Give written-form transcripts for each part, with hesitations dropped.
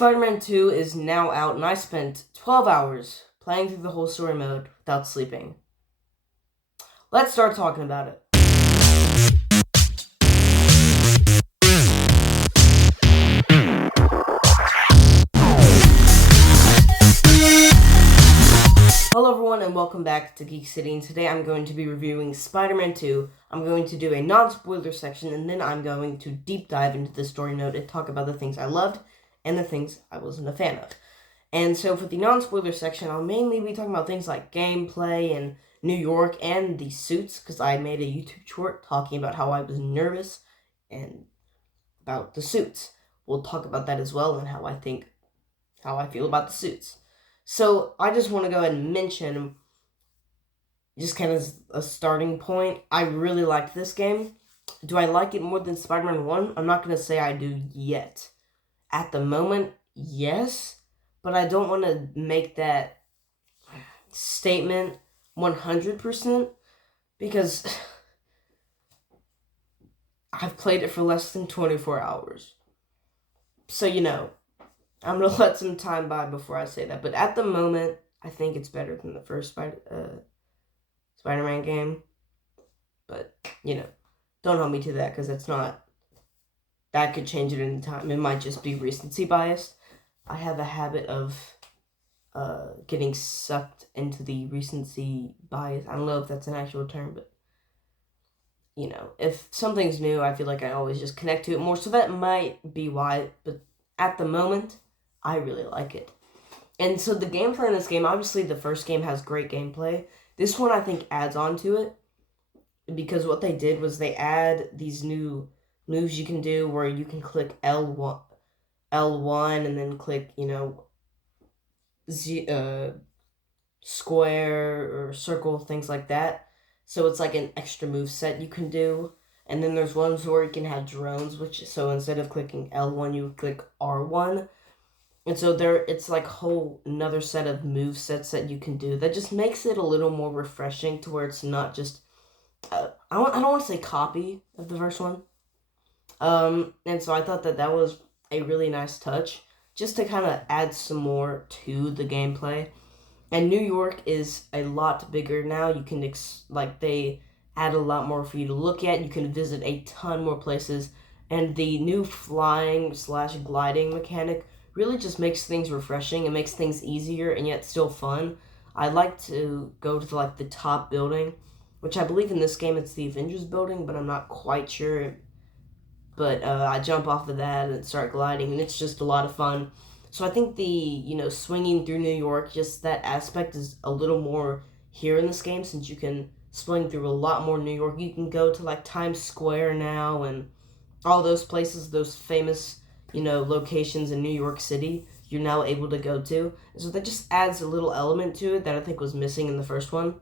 Spider-Man 2 is now out, and I spent 12 hours playing through the whole story mode without sleeping. Let's start talking about it. Hello everyone, and welcome back to Geek City, and today I'm going to be reviewing Spider-Man 2. I'm going to do a non-spoiler section, and then I'm going to deep dive into the story mode and talk about the things I loved and the things I wasn't a fan of. And so for the non-spoiler section, I'll mainly be talking about things like gameplay and New York and the suits, because I made a YouTube short talking about how I was nervous and about the suits. We'll talk about that as well and how I feel about the suits. So I just want to go ahead and mention, just kind of as a starting point, I really liked this game. Do I like it more than Spider-Man 1? I'm not going to say I do yet. At the moment, yes, but I don't want to make that statement 100% because I've played it for less than 24 hours. So, I'm going to let some time by before I say that. But at the moment, I think it's better than the first Spider-Man game. But, don't hold me to that because that could change at any time. It might just be recency bias. I have a habit of getting sucked into the recency bias. I don't know if that's an actual term, but, if something's new, I feel like I always just connect to it more. So that might be why, but at the moment, I really like it. And so the gameplay in this game, obviously the first game has great gameplay. This one, I think, adds on to it, because what they did was they add these new moves you can do where you can click L1 and then click, square or circle, things like that. So it's like an extra move set you can do. And then there's ones where you can have drones, so instead of clicking L1, you would click R1. And so it's like a whole another set of move sets that you can do that just makes it a little more refreshing to where it's not just, I don't want to say copy of the first one. And so I thought that was a really nice touch, just to kind of add some more to the gameplay. And New York is a lot bigger now. You can, they add a lot more for you to look at. You can visit a ton more places. And the new flying/gliding mechanic really just makes things refreshing. It makes things easier and yet still fun. I like to go to, the top building, which I believe in this game it's the Avengers building, but I'm not quite sure. But I jump off of that and start gliding, and it's just a lot of fun. So I think the, swinging through New York, just that aspect is a little more here in this game, since you can swing through a lot more New York. You can go to, Times Square now and all those places, those famous, locations in New York City, you're now able to go to. And so that just adds a little element to it that I think was missing in the first one.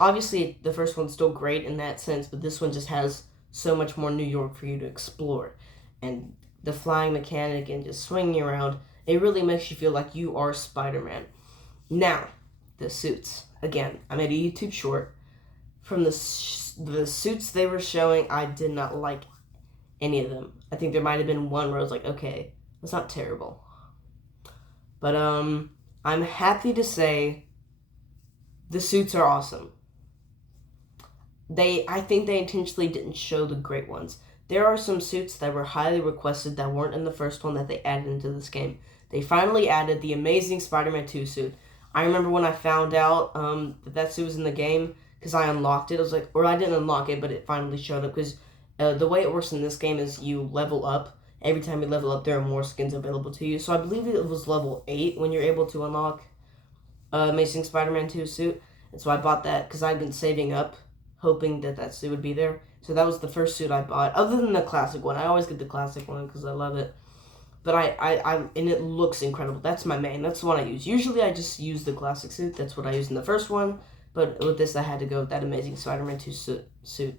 Obviously, the first one's still great in that sense, but this one just has so much more New York for you to explore. And the flying mechanic and just swinging around, it really makes you feel like you are Spider-Man. Now, the suits. Again, I made a YouTube short. From the suits they were showing, I did not like any of them. I think there might have been one where I was like, okay, that's not terrible. But, I'm happy to say the suits are awesome. I think they intentionally didn't show the great ones. There are some suits that were highly requested that weren't in the first one that they added into this game. They finally added the Amazing Spider-Man 2 suit. I remember when I found out that suit was in the game, because I unlocked it. I was like, or I didn't unlock it, but it finally showed up, because the way it works in this game is you level up. Every time you level up, there are more skins available to you. So I believe it was level 8 when you're able to unlock Amazing Spider-Man 2 suit. And so I bought that because I've been saving up, hoping that suit would be there. So that was the first suit I bought, other than the classic one. I always get the classic one because I love it. But and it looks incredible. That's my main. That's the one I use. Usually I just use the classic suit. That's what I used in the first one. But with this, I had to go with that Amazing Spider-Man 2 suit.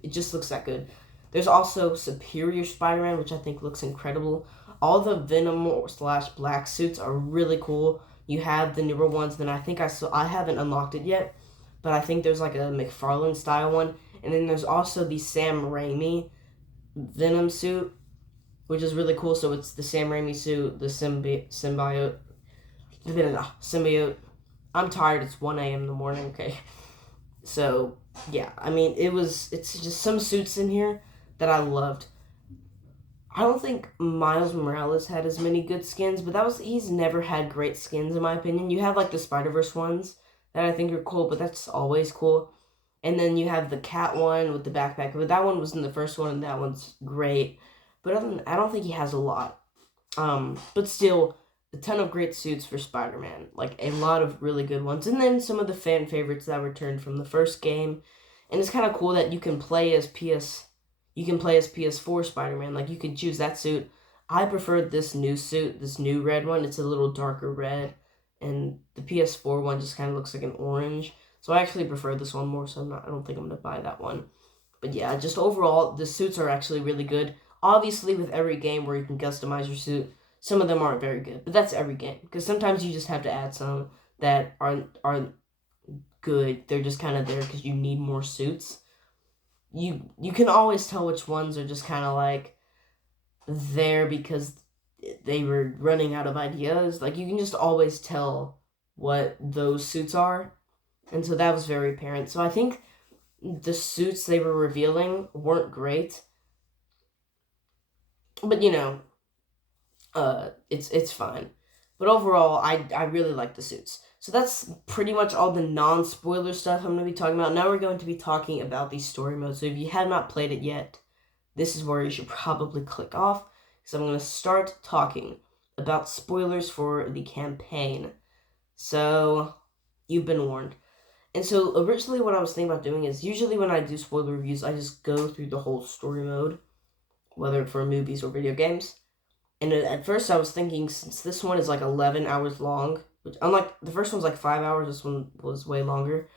It just looks that good. There's also Superior Spider-Man, which I think looks incredible. All the Venom/Black suits are really cool. You have the newer ones. Then I think I haven't unlocked it yet, but I think there's a McFarlane style one. And then there's also the Sam Raimi Venom suit. which is really cool. So it's the Sam Raimi suit, the symbiote. I'm tired. It's 1 a.m. in the morning. Okay, so yeah, I mean, it's just some suits in here that I loved. I don't think Miles Morales had as many good skins, but he's never had great skins in my opinion. You have like the Spider-Verse ones that I think are cool, but that's always cool. And then you have the cat one with the backpack, but that one was in the first one, and that one's great. But I don't think he has a lot. But still, a ton of great suits for Spider-Man, like a lot of really good ones, and then some of the fan favorites that returned from the first game. And it's kind of cool that you can play as Ps4 Spider-Man. Like you can choose that suit. I preferred this new suit, this new red one. It's a little darker red, and the Ps4 one just kind of looks like an orange. So I actually prefer this one more. So I don't think I'm gonna buy that one. But yeah, just overall, the suits are actually really good. Obviously, with every game where you can customize your suit, some of them aren't very good, but that's every game. Because sometimes you just have to add some that aren't good. They're just kind of there because you need more suits. You can always tell which ones are just kind of like there because they were running out of ideas. Like you can just always tell what those suits are, and so that was very apparent. So I think the suits they were revealing weren't great, but it's fine. But overall, I really like the suits. So that's pretty much all the non-spoiler stuff I'm going to be talking about. Now we're going to be talking about the story mode. So if you have not played it yet, this is where you should probably click off, because I'm going to start talking about spoilers for the campaign. So you've been warned. And so originally what I was thinking about doing is, usually when I do spoiler reviews, I just go through the whole story mode, whether for movies or video games. And at first I was thinking, since this one is like 11 hours long, which unlike the first one's like 5 hours, this one was way longer.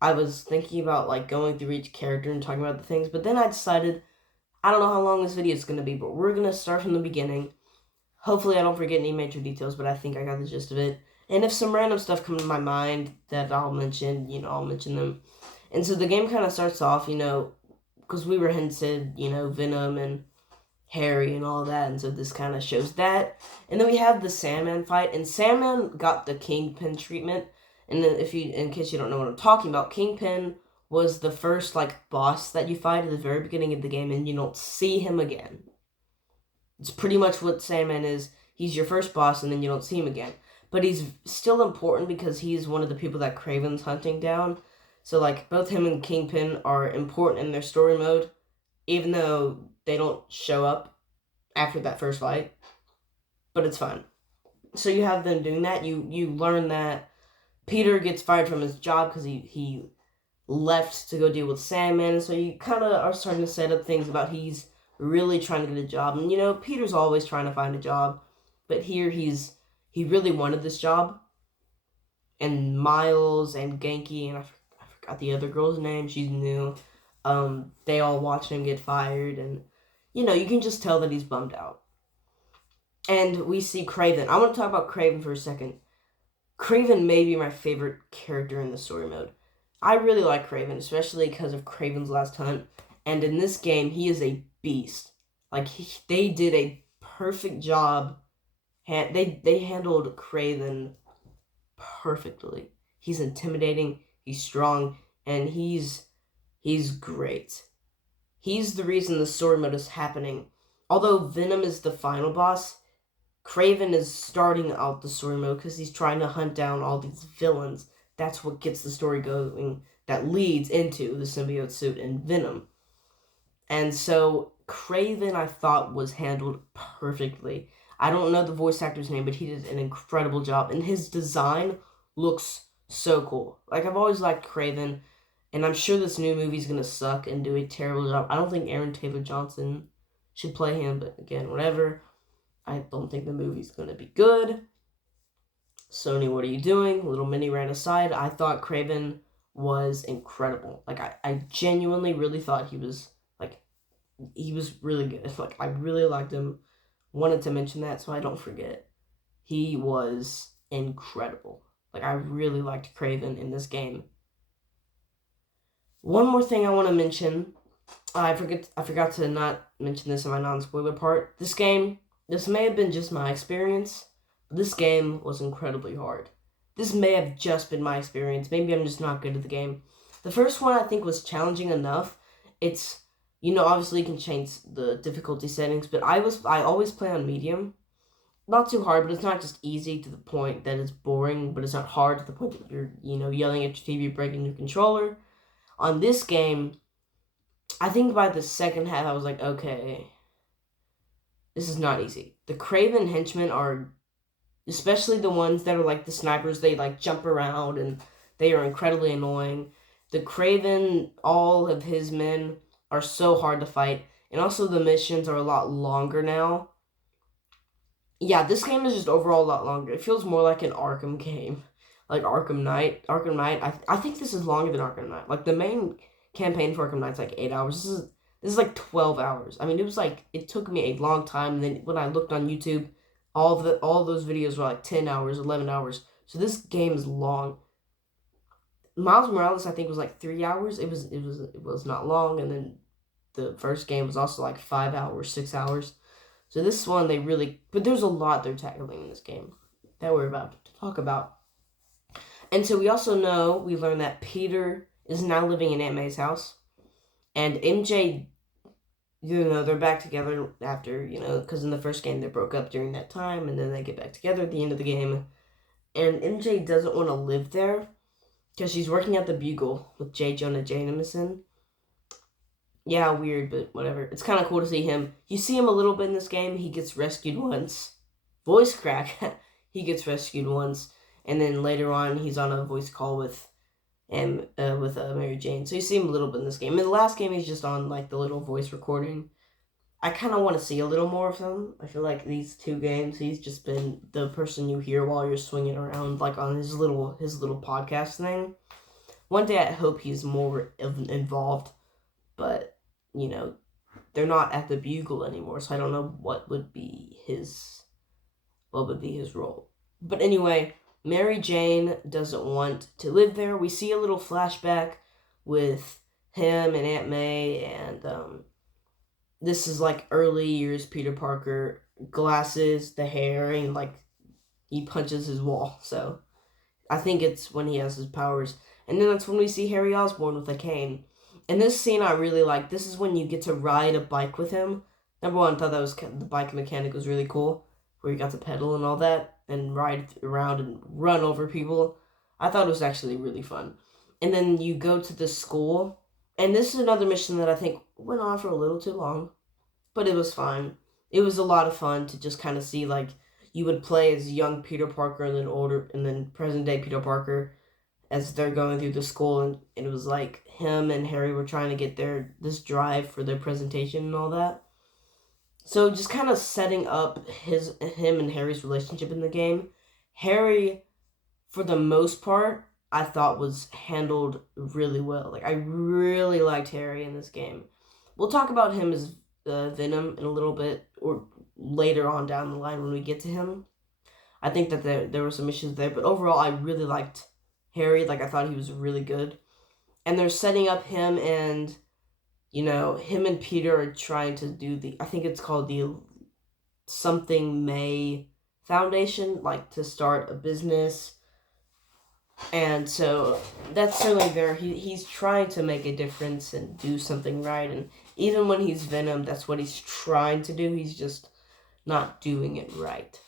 I was thinking about like going through each character and talking about the things, but then I decided, I don't know how long this video is going to be, but we're going to start from the beginning. Hopefully I don't forget any major details, but I think I got the gist of it. And if some random stuff comes to my mind that I'll mention, I'll mention them. And so the game kind of starts off, because we were hinted, Venom and Harry and all that, and so this kind of shows that. And then we have the Sandman fight, and Sandman got the Kingpin treatment. And then in case you don't know what I'm talking about, Kingpin was the first like boss that you fight at the very beginning of the game, and you don't see him again. It's pretty much what Sandman is. He's your first boss, and then you don't see him again. But he's still important because he's one of the people that Kraven's hunting down. So like both him and Kingpin are important in their story mode, even though they don't show up after that first fight. But it's fine. So you have them doing that. You learn that Peter gets fired from his job because he left to go deal with Sandman. So you kind of are starting to set up things about he's really trying to get a job. And Peter's always trying to find a job. But here he really wanted this job. And Miles and Genki, and I forgot the other girl's name, she's new. They all watch him get fired, and you can just tell that he's bummed out. And we see Kraven. I want to talk about Kraven for a second. Kraven may be my favorite character in the story mode. I really like Kraven, especially because of Kraven's Last Hunt. And in this game, he is a beast. Like, they did a perfect job. They handled Kraven perfectly. He's intimidating, he's strong, and he's great. He's the reason the story mode is happening. Although Venom is the final boss, Kraven is starting out the story mode because he's trying to hunt down all these villains. That's what gets the story going, that leads into the symbiote suit and Venom. And so Kraven, I thought, was handled perfectly. I don't know the voice actor's name, but he did an incredible job. And his design looks so cool. Like, I've always liked Kraven, and I'm sure this new movie's gonna suck and do a terrible job. I don't think Aaron Taylor-Johnson should play him, but again, whatever. I don't think the movie's gonna be good. Sony, what are you doing? A little mini rant aside, I thought Kraven was incredible. Like, I genuinely really thought he was really good. Like, I really liked him. Wanted to mention that so I don't forget. He was incredible. Like, I really liked Kraven in this game. One more thing I want to mention I forgot to not mention this in my non-spoiler part. This may have been just my experience, but this game was incredibly hard. This may have just been my experience. Maybe I'm just not good at the game. The first one I think was challenging enough. It's, obviously you can change the difficulty settings, but I always play on medium. Not too hard, but it's not just easy to the point that it's boring, but it's not hard to the point that you're, yelling at your TV, breaking your controller. On this game, I think by the second half, I was like, okay, this is not easy. The Craven henchmen are, especially the ones that are like the snipers, they like jump around and they are incredibly annoying. The Craven, all of his men are so hard to fight, and also the missions are a lot longer now. Yeah, this game is just overall a lot longer. It feels more like an Arkham game, like Arkham Knight. Arkham Knight, I think this is longer than Arkham Knight. Like the main campaign for Arkham Knight's like 8 hours. This is like 12 hours. I mean, it took me a long time. And then when I looked on YouTube, all those videos were like 10 hours, 11 hours. So this game is long. Miles Morales, I think, was like 3 hours. It was not long. And then the first game was also like 5 hours, 6 hours. So this one, but there's a lot they're tackling in this game that we're about to talk about. And so we learn that Peter is now living in Aunt May's house. And MJ, they're back together after, because in the first game they broke up during that time, and then they get back together at the end of the game. And MJ doesn't want to live there because she's working at the Bugle with J. Jonah Jameson. Yeah, weird, but whatever. It's kind of cool to see him. You see him a little bit in this game. He gets rescued once. Voice crack. He gets rescued once. And then later on, he's on a voice call with Mary Jane. So you see him a little bit in this game. In the last game, he's just on, like, the little voice recording. I kind of want to see a little more of him. I feel like these 2 games, he's just been the person you hear while you're swinging around, like, on his little podcast thing. One day, I hope he's more involved. But, they're not at the Bugle anymore, so I don't know what would be his role. But anyway, Mary Jane doesn't want to live there. We see a little flashback with him and Aunt May, and this is like early years Peter Parker, glasses, the hair, and like he punches his wall. So I think it's when he has his powers. And then that's when we see Harry Osborn with a cane. And this scene I really like. This is when you get to ride a bike with him. Number one, I thought the bike mechanic was really cool, where you got to pedal and all that, and ride around and run over people. I thought it was actually really fun. And then you go to the school, and this is another mission that I think went on for a little too long, but it was fine. It was a lot of fun to just kind of see, like, you would play as young Peter Parker and then present day Peter Parker as they're going through the school, and it was like him and Harry were trying to get this drive for their presentation and all that. So just kind of setting up him and Harry's relationship in the game. Harry, for the most part, I thought was handled really well. Like, I really liked Harry in this game. We'll talk about him as Venom in a little bit, or later on down the line when we get to him. I think that there were some issues there, but overall, I really liked Harry. Like, I thought he was really good. And they're setting up him and, him and Peter are trying to do I think it's called the something May Foundation, like to start a business. And so that's certainly there. He's trying to make a difference and do something right. And even when he's Venom, that's what he's trying to do. He's just not doing it right.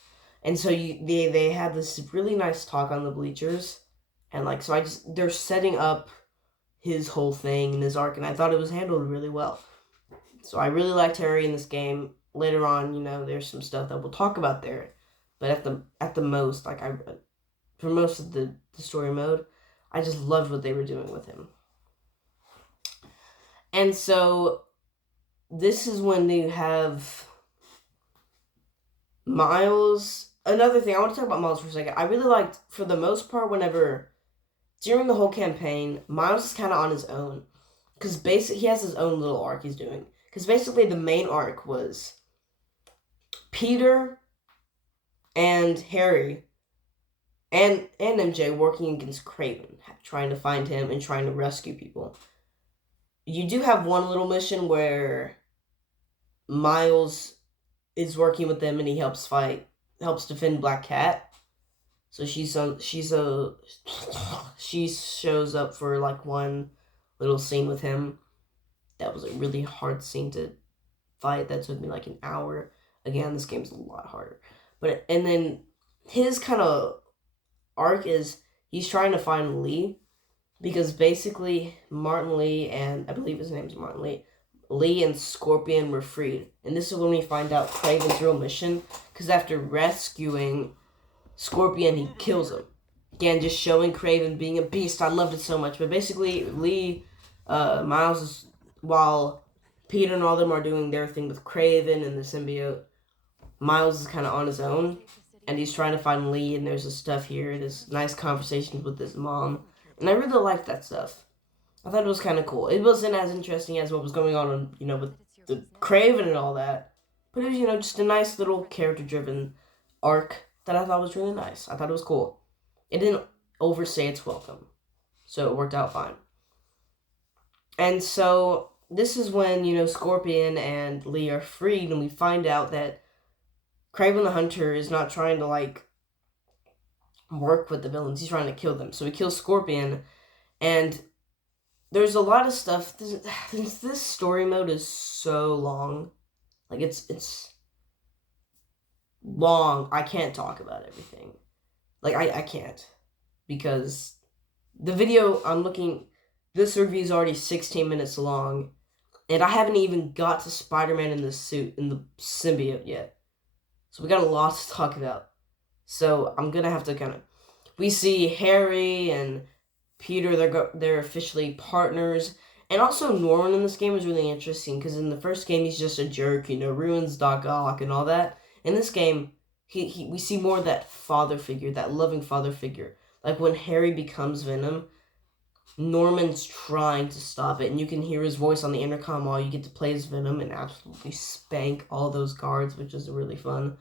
And so they had this really nice talk on the bleachers. And like, so they're setting up his whole thing in his arc, and I thought it was handled really well. So I really liked Harry in this game. Later on, there's some stuff that we'll talk about there. But at the most, like for most of the story mode, I just loved what they were doing with him. And so this is when you have Miles. Another thing, I want to talk about Miles for a second. I really liked, for the most part, during the whole campaign, Miles is kind of on his own. Because basically, he has his own little arc he's doing. Because basically, the main arc was Peter and Harry and MJ working against Craven, trying to find him and trying to rescue people. you do have one little mission where Miles is working with them and he helps defend Black Cat. So she shows up for like one little scene with him. That was a really hard scene to fight. That took me like an hour. Again, this game's a lot harder. And then his kind of arc is he's trying to find Lee because basically Martin Lee and I believe his name's Martin Lee. Lee and Scorpion were freed. And this is when we find out Kraven's real mission. Because after rescuing Scorpion, he kills him. Again, just showing Kraven being a beast. I loved it so much. But basically, Miles is, while Peter and all them are doing their thing with Kraven and the symbiote, Miles is kind of on his own. And he's trying to find Lee, and there's this stuff here. There's nice conversations with his mom. And I really liked that stuff. I thought it was kind of cool. It wasn't as interesting as what was going on, with the Kraven and all that. But it was, just a nice little character-driven arc that I thought was really nice. I thought it was cool. It didn't overstay its welcome. So it worked out fine. And so this is when, Scorpion and Lee are freed, and we find out that Kraven the Hunter is not trying to, work with the villains. He's trying to kill them. So he kills Scorpion, and there's a lot of stuff. This story mode is so long. It's long. I can't talk about everything. I can't. Because the video I'm looking, this review is already 16 minutes long, and I haven't even got to Spider-Man in the suit, in the symbiote yet. So we got a lot to talk about. So I'm gonna have to we see Harry and Peter, they're officially partners. And also Norman in this game is really interesting, because in the first game he's just a jerk, ruins Doc Ock and all that. In this game, we see more of that father figure, that loving father figure. Like when Harry becomes Venom, Norman's trying to stop it, and you can hear his voice on the intercom while you get to play as Venom and absolutely spank all those guards, which is really fun.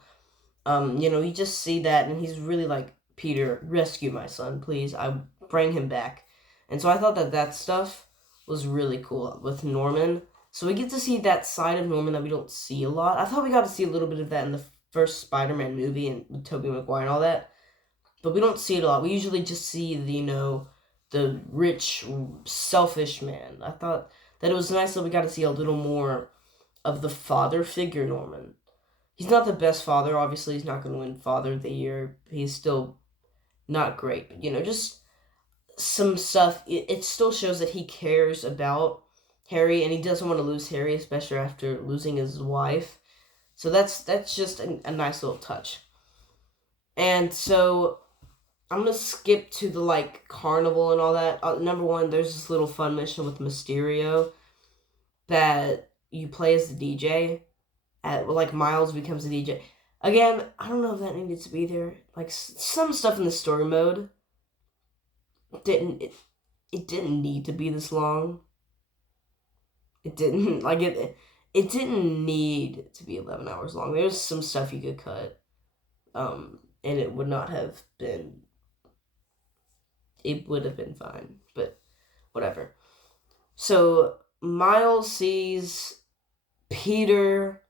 You just see that, and he's really like, Peter, rescue my son, please. I bring him back. And so I thought that stuff was really cool with Norman. So we get to see that side of Norman that we don't see a lot. I thought we got to see a little bit of that in the first Spider-Man movie and with Tobey Maguire and all that. But we don't see it a lot. We usually just see the rich, selfish man. I thought that it was nice that we got to see a little more of the father figure Norman. He's not the best father. Obviously, he's not going to win Father of the Year. He's still not great. But, just some stuff. It still shows that he cares about Harry, and he doesn't want to lose Harry, especially after losing his wife. So that's just a nice little touch. And so I'm going to skip to the, carnival and all that. Number one, there's this little fun mission with Mysterio that you play as the DJ. Miles becomes a DJ. Again, I don't know if that needed to be there. Some stuff in the story mode didn't need to be this long. It didn't it didn't need to be 11 hours long. There's some stuff you could cut. And it would have been fine, but whatever. So Miles sees Peter,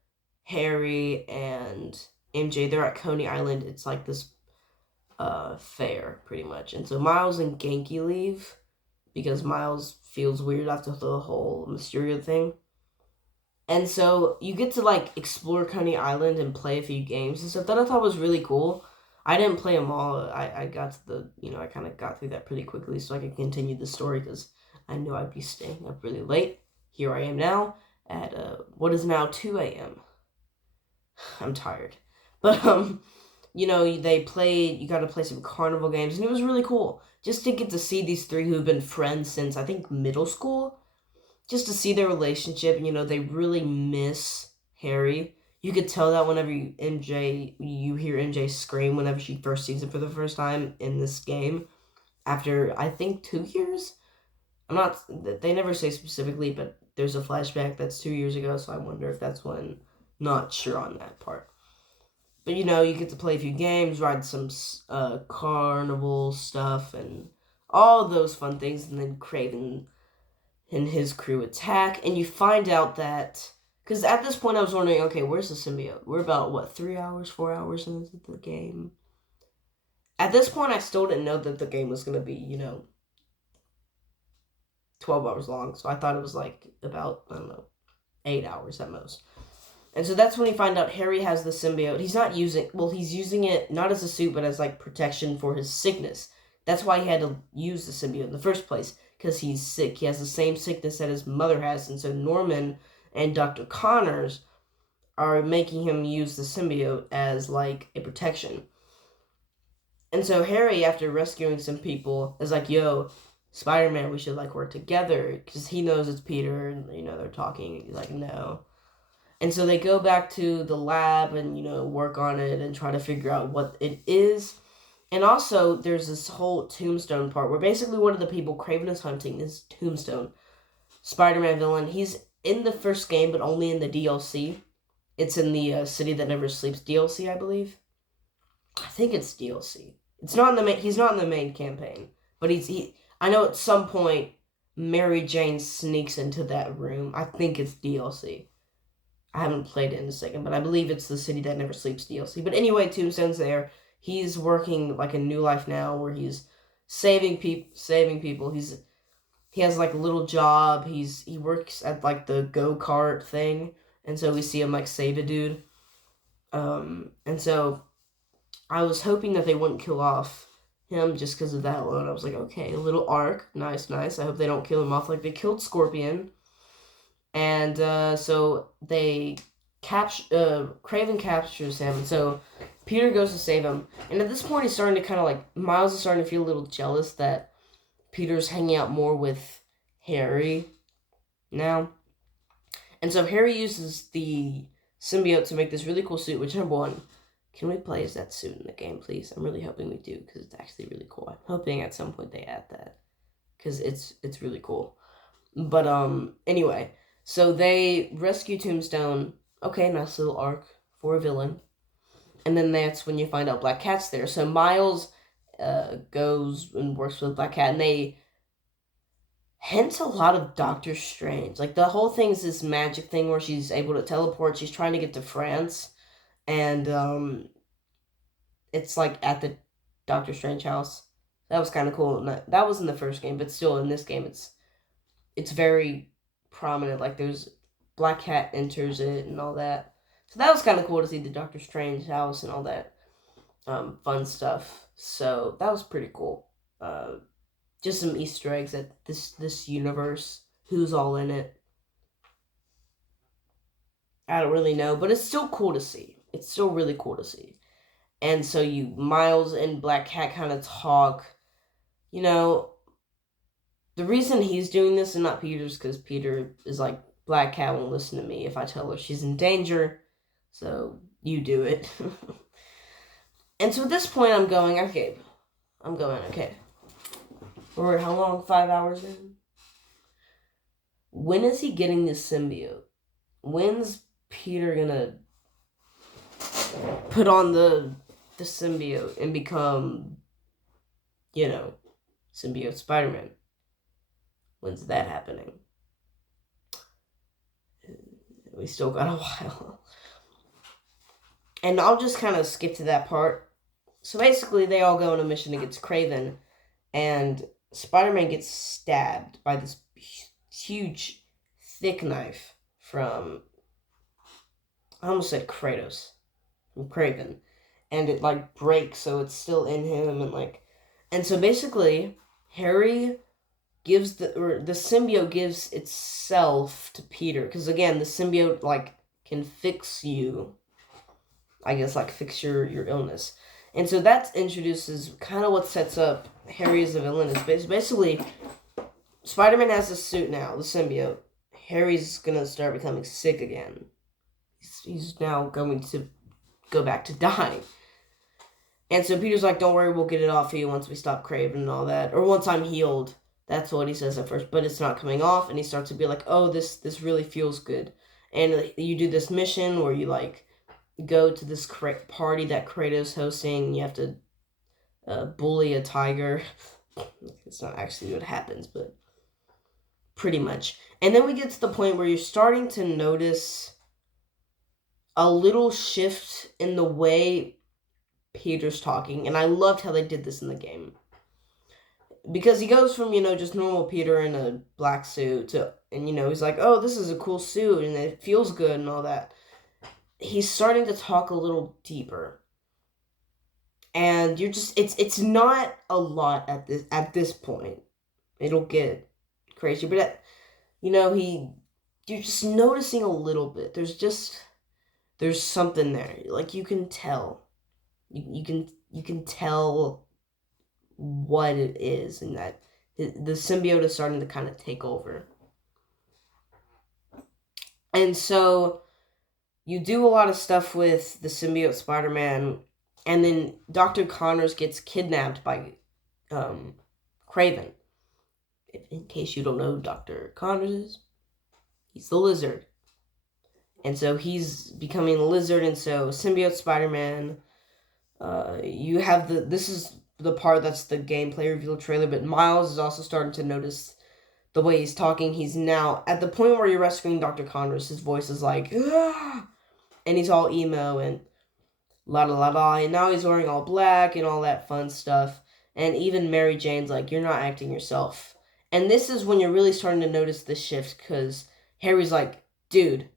Harry, and MJ. They're at Coney Island. It's like this fair, pretty much. And so Miles and Genki leave because Miles feels weird after the whole Mysterio thing. And so you get to explore Coney Island and play a few games and stuff that I thought was really cool. I didn't play them all. I got to I kind of got through that pretty quickly so I could continue the story because I knew I'd be staying up really late. Here I am now at what is now 2 a.m. I'm tired. But, you got to play some carnival games, and it was really cool. Just to get to see these three who've been friends since, I think, middle school. Just to see their relationship, and, they really miss Harry. You could tell that whenever you hear MJ scream whenever she first sees him for the first time in this game. After, I think, 2 years? They never say specifically, but there's a flashback that's 2 years ago, so I wonder if that's when. Not sure on that part. But, you get to play a few games, ride some carnival stuff, and all those fun things. And then Kraven and his crew attack, and you find out that, because at this point I was wondering, okay, where's the symbiote? We're about, 3 hours, 4 hours into the game. At this point, I still didn't know that the game was going to be, 12 hours long, so I thought it was like about, I don't know, 8 hours at most. And so that's when you find out Harry has the symbiote. He's using it not as a suit, but as like protection for his sickness. That's why he had to use the symbiote in the first place, because he's sick. He has the same sickness that his mother has, and so Norman and Dr. Connors are making him use the symbiote as like a protection. And so Harry, after rescuing some people, is like, yo, Spider-Man, we should like work together, because he knows it's Peter, and they're talking. He's like, no. And so they go back to the lab and, work on it and try to figure out what it is. And also, there's this whole Tombstone part where basically one of the people Kraven is hunting is Tombstone, Spider-Man villain. He's in the first game, but only in the DLC. It's in the City That Never Sleeps DLC, I believe. I think it's DLC. It's not in the main. He's not in the main campaign, but I know at some point Mary Jane sneaks into that room. I think it's DLC. I haven't played it in a second, but I believe it's the City That Never Sleeps DLC. But anyway, Tombstone's there. He's working like a new life now, where he's saving people. He has like a little job. He works at like the go-kart thing, and so we see him like save a dude. And so I was hoping that they wouldn't kill off him just because of that alone. I was like, okay, a little arc, nice. I hope they don't kill him off like they killed Scorpion. And so they Kraven captures him. So Peter goes to save him. And at this point, he's starting to kind of like, Miles is starting to feel a little jealous that Peter's hanging out more with Harry now. And so Harry uses the symbiote to make this really cool suit, which, number one, can we play as that suit in the game, please? I'm really hoping we do, because it's actually really cool. I'm hoping at some point they add that, because it's really cool. But anyway, so they rescue Tombstone. Okay, nice little arc for a villain. And then that's when you find out Black Cat's there. So Miles goes and works with Black Cat, and they hint a lot of Doctor Strange. Like, the whole thing's this magic thing where she's able to teleport. She's trying to get to France, and it's like at the Doctor Strange house. That was kind of cool. That was in the first game, but still in this game, it's very prominent. Like, there's Black Cat enters it and all that. So that was kind of cool to see the Doctor Strange house and all that fun stuff. So that was pretty cool. Just some Easter eggs at this universe. Who's all in it? I don't really know, but it's still cool to see. It's still really cool to see. And so Miles and Black Cat kind of talk. The reason he's doing this and not Peter's, because Peter is like, Black Cat won't listen to me if I tell her she's in danger, so you do it. And so at this point, I'm going, okay. We're how long? 5 hours in? When is he getting this symbiote? When's Peter gonna put on the symbiote and become, symbiote Spider-Man? When's that happening? We still got a while. And I'll just kind of skip to that part. So basically, they all go on a mission against Kraven, and Spider-Man gets stabbed by this huge, thick knife from, I almost said Kratos, from Kraven. And it, like, breaks, so it's still in him, and so basically, Harry gives the symbiote gives itself to Peter, because again, the symbiote like can fix you, I guess, like fix your illness. And so that introduces kind of what sets up Harry as a villain. Is basically Spider-Man has the suit now, the symbiote. Harry's gonna start becoming sick again. He's now going to go back to dying. And so Peter's like, don't worry, we'll get it off of you once we stop Kraven and all that, or once I'm healed. That's what he says at first, but it's not coming off, and he starts to be like, oh, this really feels good. And you do this mission where you, like, go to this party that Kratos hosting, and you have to bully a tiger. It's not actually what happens, but pretty much. And then we get to the point where you're starting to notice a little shift in the way Peter's talking, and I loved how they did this in the game. Because he goes from, just normal Peter in a black suit to, and, he's like, oh, this is a cool suit, and it feels good and all that. He's starting to talk a little deeper. And it's not a lot at this point. It'll get crazy, but you're just noticing a little bit. There's something there. Like, you can tell. You can tell what it is, and that the symbiote is starting to kind of take over. And so you do a lot of stuff with the symbiote Spider-Man, and then Dr. Connors gets kidnapped by Kraven. In case you don't know who Dr. Connors is, he's the lizard. And so he's becoming a lizard, and so symbiote Spider-Man, you have this is the part that's the gameplay reveal trailer, but Miles is also starting to notice the way he's talking. He's now, at the point where you're rescuing Dr. Connors, his voice is like, ah! And he's all emo and la la la la, and now he's wearing all black and all that fun stuff. And even Mary Jane's like, you're not acting yourself. And this is when you're really starting to notice the shift, because Harry's like, dude,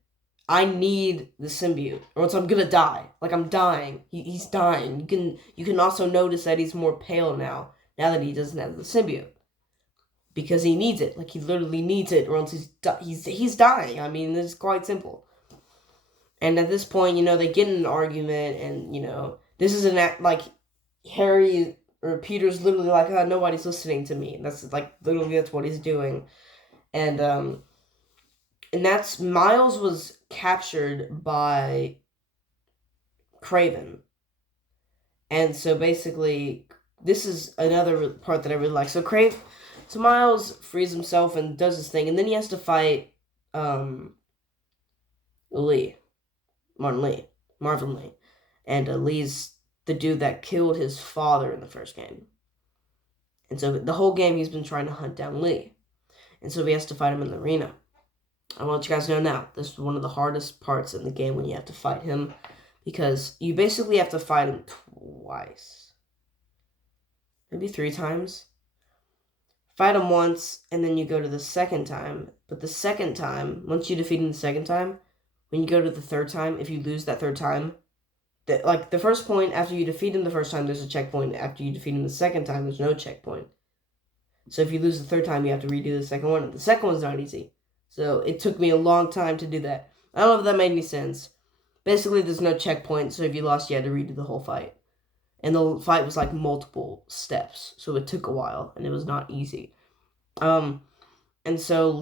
I need the symbiote, or else I'm gonna die. Like, I'm dying. He's dying. You can also notice that he's more pale now that he doesn't have the symbiote. Because he needs it. Like, he literally needs it, or else he's dying. I mean, it's quite simple. And at this point, they get in an argument, and, this is like, Harry or Peter's literally like, oh, nobody's listening to me. That's, like, literally that's what he's doing. And that's, Miles was captured by Kraven. And so basically, this is another part that I really like. So Miles frees himself and does his thing, and then he has to fight Marvin Lee. And Lee's the dude that killed his father in the first game. And so the whole game he's been trying to hunt down Lee. And so he has to fight him in the arena. I want you guys to know now, this is one of the hardest parts in the game when you have to fight him, because you basically have to fight him twice. Maybe 3 times. Fight him once, and then you go to the second time. But the second time, once you defeat him the second time, when you go to the third time, if you lose that third time, the first point, after you defeat him the first time, there's a checkpoint. After you defeat him the second time, there's no checkpoint. So if you lose the third time, you have to redo the second one. And the second one's not easy. So it took me a long time to do that. I don't know if that made any sense. Basically, there's no checkpoint, so if you lost, you had to redo the whole fight. And the fight was like multiple steps, so it took a while, and it was not easy. And so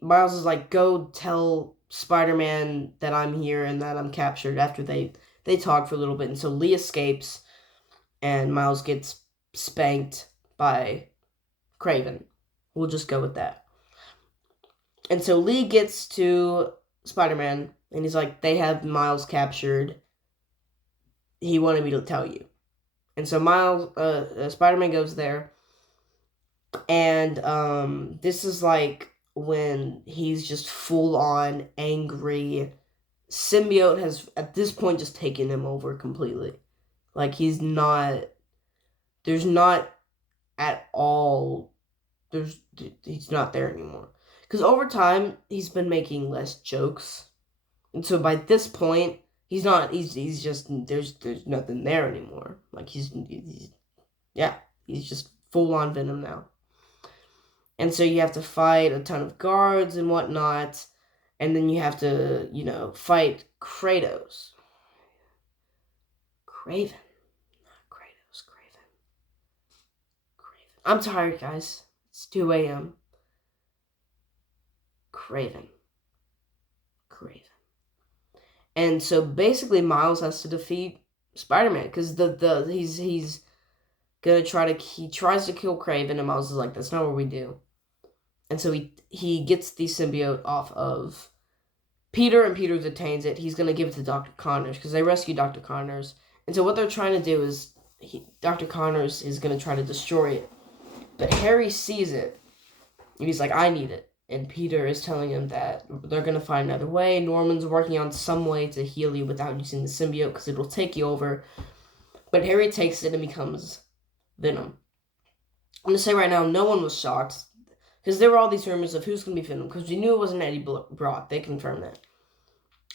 Miles is like, go tell Spider-Man that I'm here and that I'm captured, after they talk for a little bit. And so Lee escapes, and Miles gets spanked by Kraven. We'll just go with that. And so Lee gets to Spider-Man, and he's like, they have Miles captured. He wanted me to tell you. And so Spider-Man goes there, and this is like when he's just full-on angry. Symbiote has, at this point, just taken him over completely. Like, there's not at all, he's not there anymore. Because over time, he's been making less jokes. And so by this point, he's just, there's nothing there anymore. Like, he's just full-on Venom now. And so you have to fight a ton of guards and whatnot. And then you have to, fight Kratos. Kraven. Not Kratos, Kraven. I'm tired, guys. It's 2 a.m. Kraven. And so basically Miles has to defeat Spider-Man, because he's gonna he tries to kill Kraven, and Miles is like, that's not what we do. And so he gets the symbiote off of Peter, and Peter detains it. He's gonna give it to Dr. Connors, because they rescue Dr. Connors. And so what they're trying to do is, Dr. Connors is gonna try to destroy it. But Harry sees it, and he's like, I need it. and Peter is telling him that they're going to find another way. Norman's working on some way to heal you without using the symbiote because it will take you over. But Harry takes it and becomes Venom. I'm going to say right now, no one was shocked because there were all these rumors of who's going to be Venom because we knew it wasn't Eddie Brock. They confirmed that.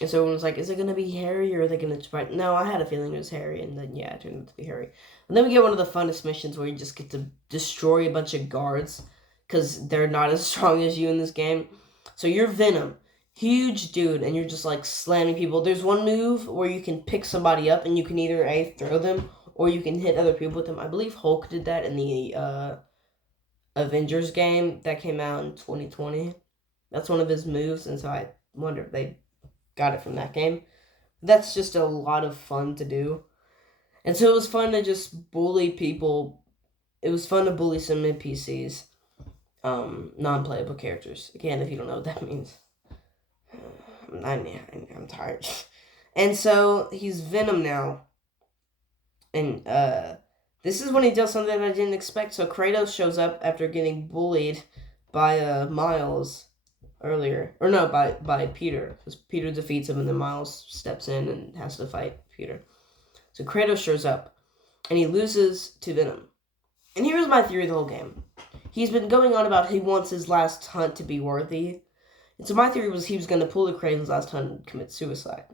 And so everyone was like, is it going to be Harry or are they going to try? No, I had a feeling it was Harry, and then, yeah, it turned out to be Harry. And then we get one of the funnest missions where you just get to destroy a bunch of guards because they're not as strong as you in this game. So you're Venom, huge dude, and you're just, like, slamming people. There's one move where you can pick somebody up, and you can either, A, throw them, or you can hit other people with them. I believe Hulk did that in the Avengers game that came out in 2020. That's one of his moves, and so I wonder if they got it from that game. That's just a lot of fun to do. And so it was fun to just bully people. It was fun to bully some NPCs. Non-playable characters. Again, if you don't know what that means. I'm tired. And so he's Venom now. And this is when he does something that I didn't expect. So Kratos shows up after getting bullied by Miles earlier. Or no, by Peter. Because Peter defeats him and then Miles steps in and has to fight Peter. So Kratos shows up. And he loses to Venom. And here's my theory of the whole game. He's been going on about he wants his last hunt to be worthy. And so my theory was he was going to pull the Kraven's last hunt and commit suicide.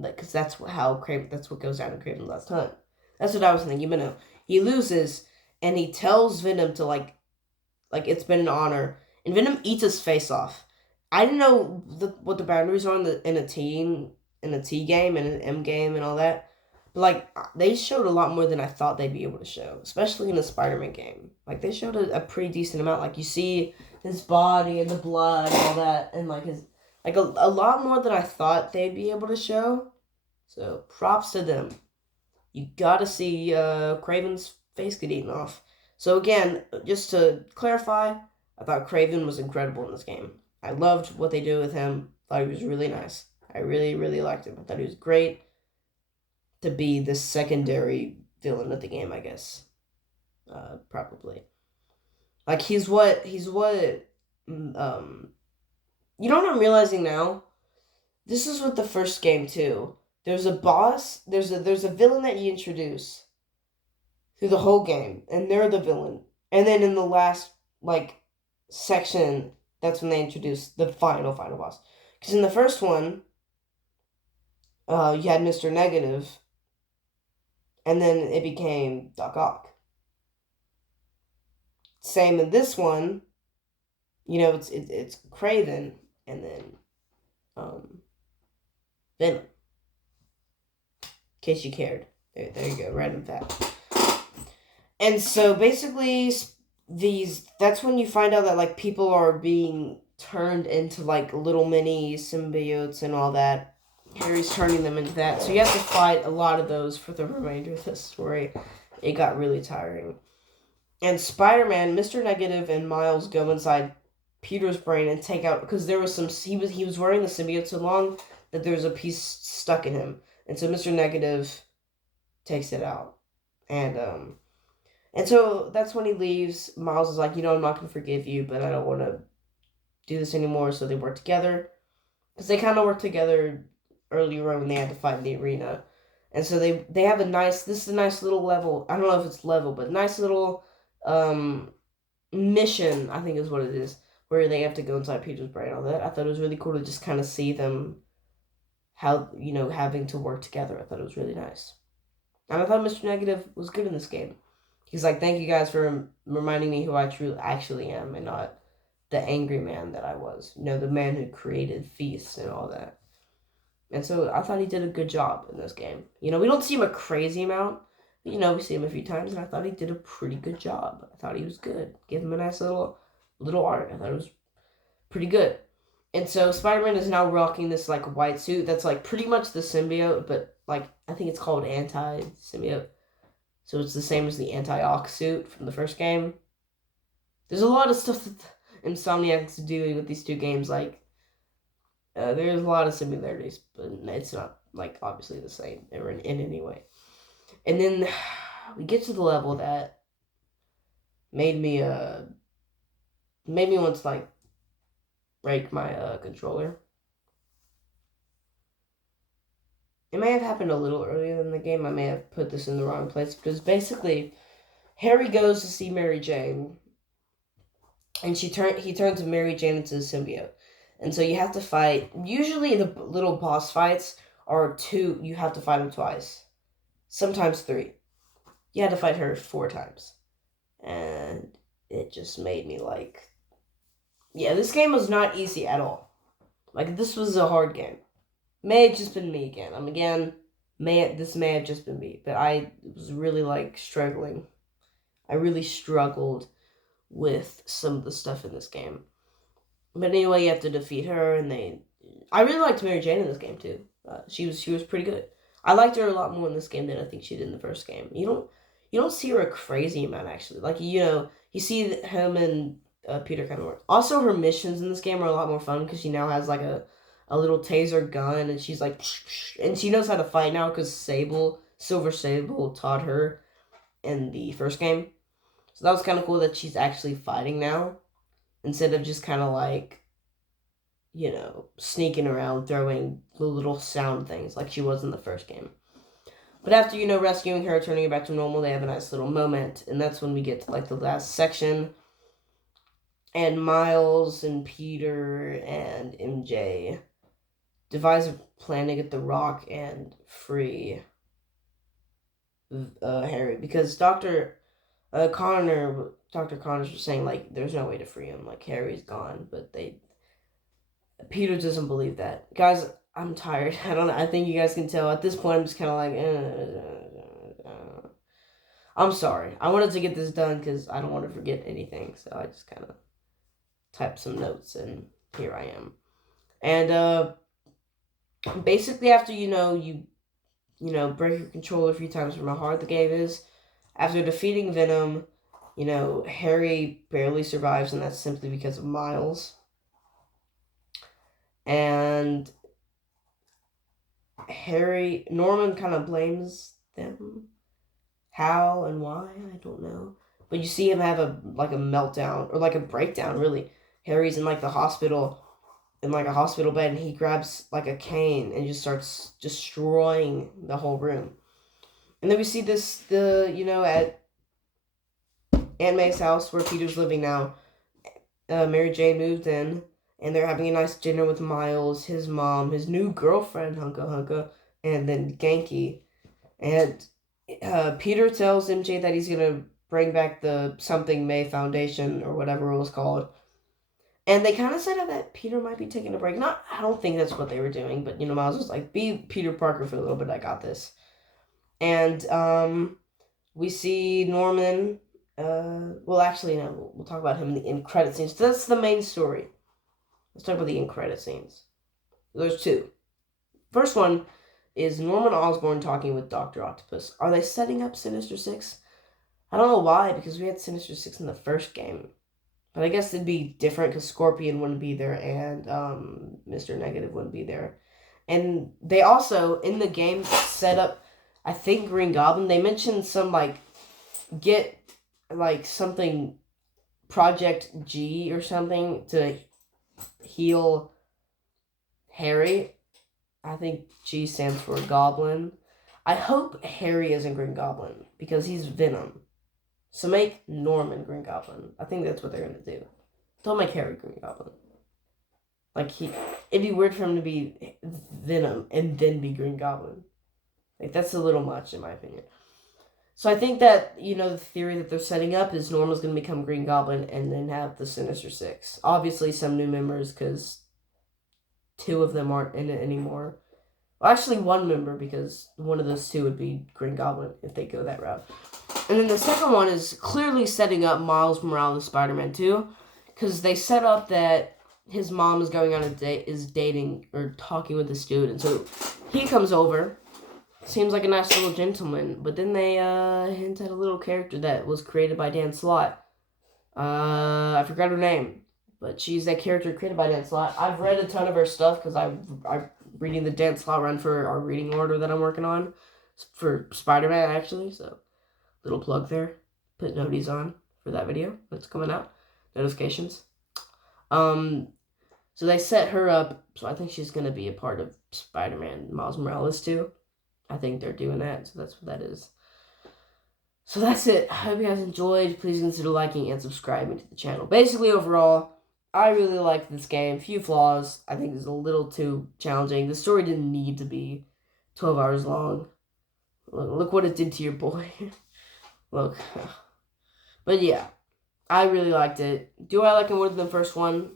Because that's what goes down in Kraven's last hunt. That's what I was thinking. But no, he loses and he tells Venom to like it's been an honor. And Venom eats his face off. I didn't know what the boundaries are in a T game and an M game and all that. But like they showed a lot more than I thought they'd be able to show, especially in the Spider-Man game. Like they showed a pretty decent amount. Like you see his body and the blood and all that, and like his a lot more than I thought they'd be able to show. So props to them. You gotta see Kraven's face get eaten off. So again, just to clarify, I thought Kraven was incredible in this game. I loved what they did with him. Thought he was really nice. I really, really liked him. I thought he was great to be the secondary villain of the game, I guess. Probably. Like, he's what, you know what I'm realizing now? This is with the first game, too. There's a boss, there's a villain that you introduce through the whole game, and they're the villain. And then in the last, section, that's when they introduce the final boss. Because in the first one, you had Mr. Negative, and then it became Doc Ock. Same in this one, it's Kraven, and then Venom. In case you cared. There you go, random fact. And so basically, that's when you find out that people are being turned into little mini symbiotes and all that. Harry's turning them into that. So you have to fight a lot of those for the remainder of the story. It got really tiring. And Spider-Man, Mr. Negative, and Miles go inside Peter's brain and take out, because there was he was wearing the symbiote so long that there was a piece stuck in him. And so Mr. Negative takes it out. And so that's when he leaves. Miles is like, I'm not going to forgive you, but I don't want to do this anymore. So they work together. Because they kind of worked together earlier on when they had to fight in the arena. And so they have this is a nice little level. I don't know if it's level, but nice little mission, I think is what it is, where they have to go inside Peter's brain and all that. I thought it was really cool to just kind of see them having to work together. I thought it was really nice. And I thought Mr. Negative was good in this game. He's like, thank you guys for reminding me who I truly actually am and not the angry man that I was. The man who created Feast and all that. And so I thought he did a good job in this game. We don't see him a crazy amount. We see him a few times, and I thought he did a pretty good job. I thought he was good. Give him a nice little arc. I thought it was pretty good. And so Spider-Man is now rocking this white suit that's pretty much the symbiote, but I think it's called anti-symbiote. So it's the same as the anti-Ock suit from the first game. There's a lot of stuff that Insomniac's doing with these two games. There's a lot of similarities, but it's not obviously the same in any way. And then we get to the level that made me want to break my controller. It may have happened a little earlier in the game. I may have put this in the wrong place because basically Harry goes to see Mary Jane, and he turns Mary Jane into a symbiote. And so you have to fight. Usually the little boss fights are two. You have to fight them twice, sometimes three. You had to fight her 4 times, and it just made me like, yeah, this game was not easy at all. Like, this was a hard game. May have just been me again. This may have just been me, but I was really like struggling. I really struggled with some of the stuff in this game. But anyway, you have to defeat her, and I really liked Mary Jane in this game too. She was pretty good. I liked her a lot more in this game than I think she did in the first game. You don't see her a crazy amount actually. Like you see him and Peter kind of work. Also, her missions in this game are a lot more fun because she now has like a little taser gun, and she's like, and she knows how to fight now because Silver Sable taught her in the first game. So that was kind of cool that she's actually fighting now, instead of just kind of like, sneaking around throwing the little sound things like she was in the first game. But after, rescuing her, turning her back to normal, they have a nice little moment, and that's when we get to like the last section. And Miles and Peter and MJ devise a plan to get the Rock and free Harry, because Dr. Connors was saying like there's no way to free him, like Harry's gone, but Peter doesn't believe that. Guys, I'm tired. I don't know. I think you guys can tell at this point. I'm just kind of like, I'm sorry. I wanted to get this done because I don't want to forget anything, so I just kind of typed some notes, and here I am. And basically, after you break your controller a few times from how hard the game is, after defeating Venom, Harry barely survives, and that's simply because of Miles. And Norman kind of blames them. How and why, I don't know. But you see him have a meltdown, or like a breakdown, really. Harry's in like the hospital, in like a hospital bed, and he grabs like a cane and just starts destroying the whole room. And then we see at Aunt May's house where Peter's living now. Mary Jane moved in, and they're having a nice dinner with Miles, his mom, his new girlfriend, Hunka, and then Genki. And Peter tells MJ that he's going to bring back the Something May Foundation, or whatever it was called. And they kind of said that Peter might be taking a break. I don't think that's what they were doing, but, Miles was like, be Peter Parker for a little bit, I got this. And we see Norman. Well, actually, no, we'll talk about him in the end credit scenes. That's the main story. Let's talk about the end credit scenes. There's 2. First one is Norman Osborn talking with Dr. Octopus. Are they setting up Sinister Six? I don't know why, because we had Sinister Six in the first game. But I guess it'd be different because Scorpion wouldn't be there, and Mr. Negative wouldn't be there. And they also, in the game, set up, I think, Green Goblin. They mentioned some, something, Project G or something, to heal Harry. I think G stands for Goblin. I hope Harry isn't Green Goblin, because he's Venom. So make Norman Green Goblin. I think that's what they're going to do. Don't make Harry Green Goblin. It'd be weird for him to be Venom and then be Green Goblin. That's a little much, in my opinion. So I think that, the theory that they're setting up is Norman's going to become Green Goblin and then have the Sinister Six. Obviously, some new members, because 2 of them aren't in it anymore. Well, actually, 1 member, because one of those 2 would be Green Goblin if they go that route. And then the second one is clearly setting up Miles Morales' Spider-Man 2, because they set up that his mom is going on a date, is dating or talking with a student. So he comes over, seems like a nice little gentleman, but then they hint at a little character that was created by Dan Slott. I forgot her name, but she's that character created by Dan Slott. I've read a ton of her stuff because I'm reading the Dan Slott run for our reading order that I'm working on for Spider-Man, actually, so little plug there. Put noties on for that video that's coming out. Notifications. So they set her up, so I think she's going to be a part of Spider-Man Miles Morales too. I think they're doing that, so that's what that is. So that's it. I hope you guys enjoyed. Please consider liking and subscribing to the channel. Basically, overall, I really liked this game. Few flaws. I think it's a little too challenging. The story didn't need to be 12 hours long. Look what it did to your boy. Look. But yeah, I really liked it. Do I like it more than the first one?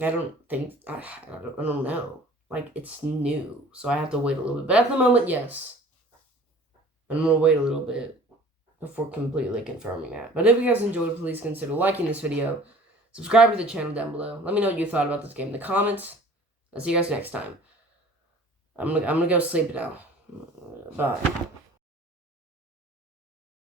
I don't think, I don't know. Like, it's new, so I have to wait a little bit. But at the moment, yes. I'm going to wait a little bit before completely confirming that. But if you guys enjoyed, please consider liking this video. Subscribe to the channel down below. Let me know what you thought about this game in the comments. I'll see you guys next time. I'm gonna go sleep now. Bye.